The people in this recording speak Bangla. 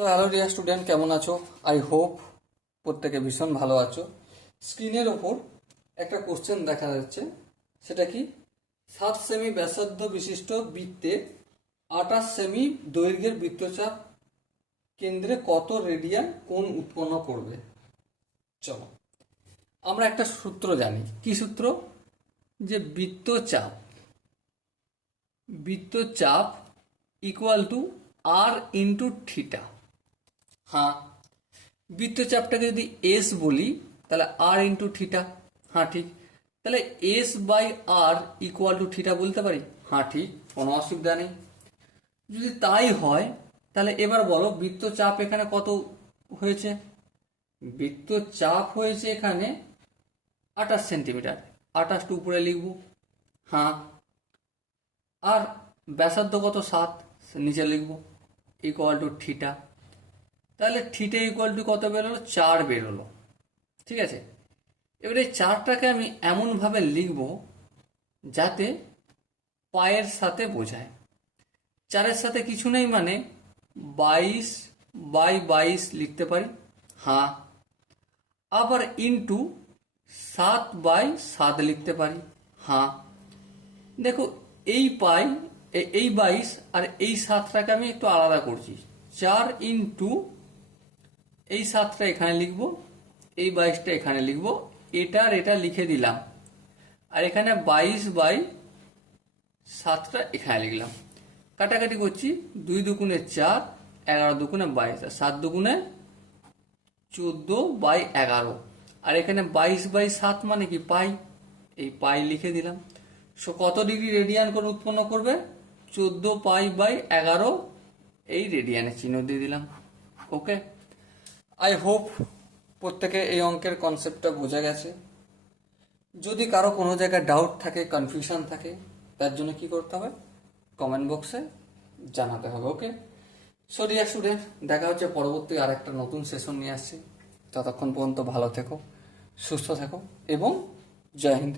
তো হ্যালো ডিয়ার স্টুডেন্ট, কেমন আছো? আই হোপ প্রত্যেকে ভীষণ ভালো আছো। স্ক্রিনের ওপর একটা কোশ্চেন দেখা যাচ্ছে, সেটা কি 7 সেমি ব্যাসার্ধ বিশিষ্ট বৃত্তে 28 সেমি দৈর্ঘ্যের বৃত্তচাপ কেন্দ্রে কত রেডিয়ান কোণ উৎপন্ন করবে। চলো আমরা একটা সূত্র জানি। কি সূত্র? যে বৃত্তচাপ equal to r into theta. হ্যাঁ, বৃত্তচাপটাকে যদি এস বলি তাহলে আর ইন্টু থিটা। হ্যাঁ ঠিক। তাহলে s by r equal to theta বলতে পারি। হ্যাঁ ঠিক, কোনো অসুবিধা নেই। যদি তাই হয় তাহলে এবার বলো বৃত্তচাপ এখানে কত হয়েছে। বৃত্তচাপ হয়েছে এখানে 28 সেন্টিমিটার। 28 উপরে লিখব। হ্যাঁ, আর ব্যাসার্ধ কত 7, নিচে লিখব ইকুয়াল টু থিটা। তাহলে থিটা ইকুয়াল টু কত বেরোলো? 4 বেরোলো। ঠিক আছে, এবারে চারটাকে আমি এমনভাবে লিখব যাতে পায়ের সাথে বোঝায়। 4-এর সাথে কিছু নেই মানে 22/22 লিখতে পারি। হ্যাঁ, আবার ইন্টু 7/7 লিখতে পারি। হ্যাঁ, দেখো এই পাই, এই 22 আর এই 7টাকে আমি একটু আলাদা করছি। 4 ইন্টু এই 7টা এখানে লিখব, এই 22টা এখানে লিখব, এটা আর এটা লিখে দিলাম, আর এখানে 22/7টা এখানে লিখলাম। কাটাকাটি করছি, 2 দুগুণে 4, 11 দুগুণে 22, আর 7 দুগুণে 14/11, আর এখানে 22/7 মানে কি পাই, এই পাই লিখে দিলাম। সো কত ডিগ্রি রেডিয়ান কোণ উৎপন্ন করবে? 14π/11 এই রেডিয়ানের চিহ্ন দিয়ে দিলাম। ওকে, আই হোপ প্রত্যেকে এই অঙ্কের কনসেপ্টটা বোঝা গেছে। যদি কারো কোনো জায়গায় ডাউট থাকে, কনফিউশন থাকে, তার জন্য কি করতে হবে? কমেন্ট বক্সে জানাতে হবে। ওকে, সো ডিয়ার স্টুডেন্ট, দেখা হচ্ছে পরবর্তী আর একটা নতুন সেশন নিয়ে আসছি। ততক্ষণ পর্যন্ত ভালো থেকো, সুস্থ থেকো এবং জয় হিন্দ।